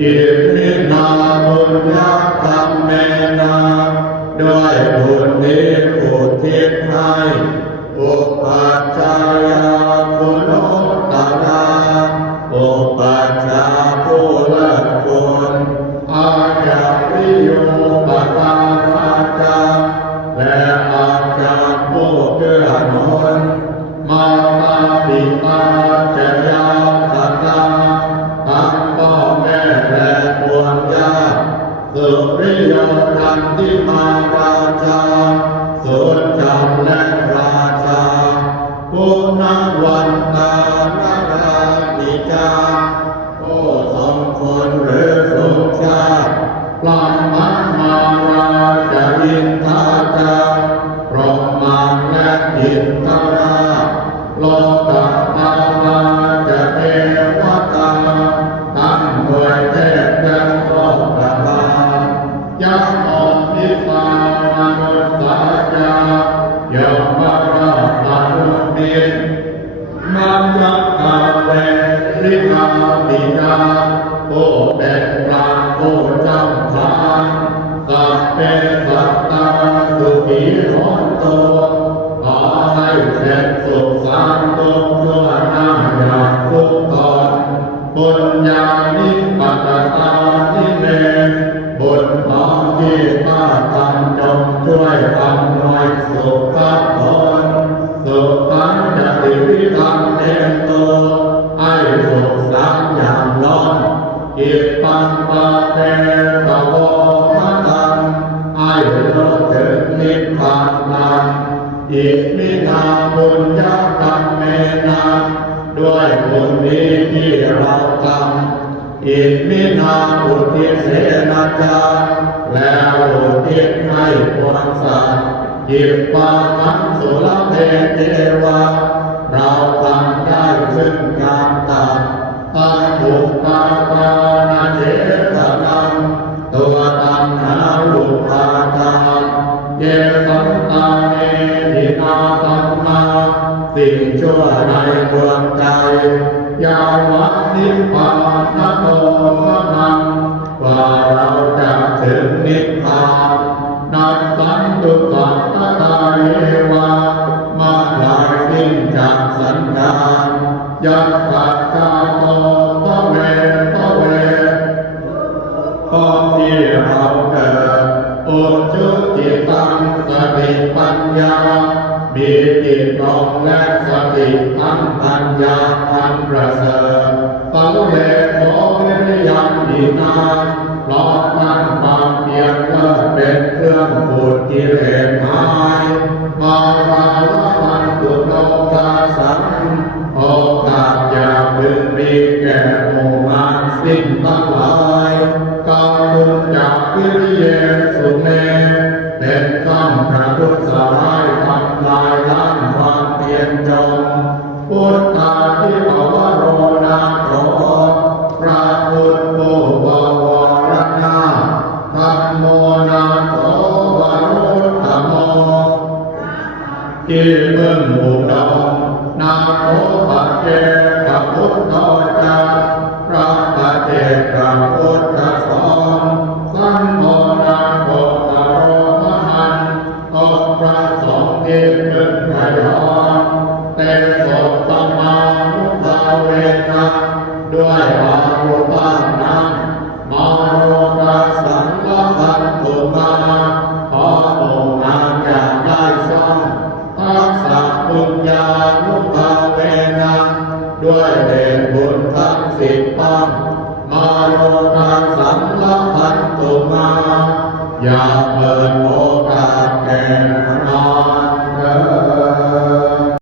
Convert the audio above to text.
อิมินาบุญญาธรรมเมนะด้วยบุญนี้อุทิศให้อุปัชฌายาคุณุตตระอุปัชฌาย์ผู้เลิศคุณอาจาริโยปตาราจาและอาจารย์ผู้เกื้อหนุนมาตาปิตาจยาตตาทั้งพ่อแม่และปวงญาติสุริโยทันติมาราชาสุจันและราชาผู้นักวันตานาราธิจาผู้ทรงคุณหรือทรงชาติปลัมมังมาราชอินทาจาพรหมาและอินทราโลกตาราจะเทวตาตั้งหน่วยเทพและโลกบาลยังออกนิพพานมนุษย์สาจายมราชอนุบินมัจจกาเวริกาติกาผู้เป็นพระผู้จำทานสัพเพสัตตาสุขีโหตุขอให้เป็นสุขสันต์ทุกชั่วหน้าอย่างทุกตอนบุญญาณิปัตตานิเมบุญของที่ข้าทำจงช่วยอำนวยสุขผลสุขังจติวิธังเตโตให้สุขสันต์อย่างล้นอิปังปะเตตะโวภะตังให้รู้ถึงนิพพานนั้นอิมินาบุญญาธรรมเมนะด้วยบุญนี้ที่เราทำอิมินาอุทิศเสนาจาแล้วอุทิศให้ปวงสัตว์ยิบปาทังสุรเพเทวาเราทำได้ซึ่งการตัดตัณหุปาทานเจตนังตัวตัณหาอุปาทานเยสันตาเนทินาตัมมาสิ่งชั่วในดวงใจยาวัตนิพพานโตภะนังว่าเราจะถึงนิพพานนัสสันตุสัตตตาเยวามาลายสิ้นจากสันดานยัตถัจจโตตะเวตะเวก็ที่เราเกิดอุจุจิตังสติปัญญามีจิตตรงและสติทั้งปัญญาอันประเสริฐสังเวชโสวิริยังอินาเพราะนั่นความเพียรเลิศเป็นเครื่องบูดกิเลสหายมาราวัฏตุโลกาสังโอกาสอย่าพึงมีแก่หมู่มารสิ้นทั้งหลายกาลุญจากวิริเยสุเมเป็นข้ามพระพุทธสายทำลายล้างความเพียรจงพุทธาธิภวโรนาโถพระพุทธโภววรนาธัมโมนาโถวรุตธโมที่เมืองอุดรนาโถปัจเจกพุทธจาพระปัจเจกพุทธสอนสัมโมนาโภตโรมหันตพระสงฆ์ที่เป็นพระยอนเตโสตมานุภาเวนะด้วยอายุบ้านนั้นมาโรกาสังฆพันตุมาขอองค์งานอย่าได้ซ่องทักษะปุญญานุภาเวนะด้วยเดชบุญทั้ง10ป้อมมาโรกาสังฆพันตุมาอย่าเปิด